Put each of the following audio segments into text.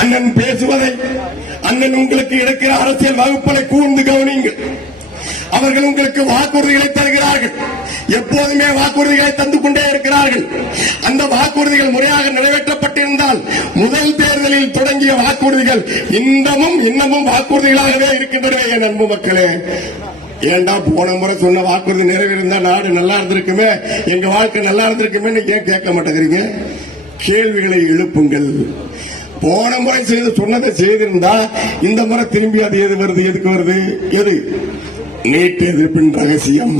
அண்ணன் பேசுவதை, அண்ணன் உங்களுக்கு இருக்கிற அரசியல் வகுப்பை கூர்ந்து கவனிங்கள். அவர்கள் உங்களுக்கு வாக்குறுதிகளை தருகிறார்கள், எப்போதுமே வாக்குறுதிகளை தந்து கொண்டே இருக்கிறார்கள். அந்த வாக்குறுதிகள் முறையாக நிறைவேற்றப்பட்டிருந்தால் முதல் தேர்தலில் தொடங்கிய வாக்குறுதிகள் இன்னமும் வாக்குறுதிகளாகவே இருக்கின்றன. என் அன்பு மக்களே, ஏண்டா போன முறை சொன்ன வாக்குறுதி நிறைவேறியிருந்தா நாடு நல்லா இருந்திருக்குமே, எங்க வாழ்க்கை நல்லா இருந்திருக்குமே ஏன் கேட்க மாட்டேங்கிறீங்க? கேள்விகளை எழுப்புங்கள். போன முறை சொன்னதை செய்திருந்தா இந்த முறை திரும்பி அது எது வருது, எதுக்கு வருது? எது? நீட் எதிர்ப்பின் ரகசியம்.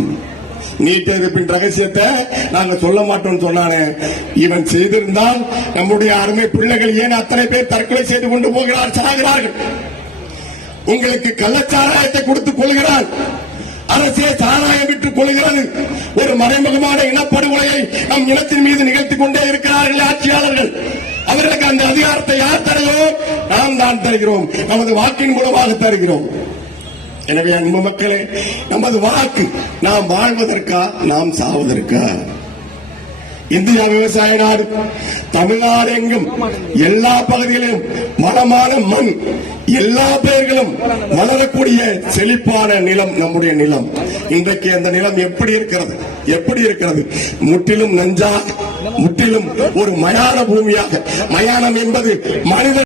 நீட் எதிர்ப்பின் ரகசியத்தை நாங்க சொல்ல மாட்டோம் சொன்னானே, இவன் செய்திருந்தால் நம்முடைய அருமை பிள்ளைகள் ஏன் அத்தனை பேர் தற்கொலை செய்து கொண்டு சாகிறார்கள்? உங்களுக்கு கள்ளச்சாராயத்தை கொடுத்துக் கொள்கிறார், அரசியல் சாராயம் விட்டுக் கொள்கிறது. ஒரு மறைமுகமான இனப்படுகொலையை நம் இனத்தின் மீது நிகழ்த்திக் கொண்டே இருக்கிறார்கள் ஆட்சியாளர்கள். அவர்களுக்கு அந்த அதிகாரத்தை யார் தருகிறோம்? நாம் தான் தருகிறோம், நமது வாக்கின் மூலமாக தருகிறோம். எனவே அன்பு மக்களே, நமது வாக்கு நாம் வாழ்வதற்கா நாம் சாவதற்கா? இந்தியா விவசாய நாடு. தமிழ்நாடு எங்கும் எல்லா பகுதிகளிலும் வளமான மண், எல்லா பெயர்களும் வளரக்கூடிய செழிப்பான நிலம் நம்முடைய நிலம். இன்றைக்கு அந்த நிலம் எப்படி இருக்கிறது? முற்றிலும் நஞ்சா, முற்றிலும் ஒரு மயான பூமியாக. மயானம் என்பது மனித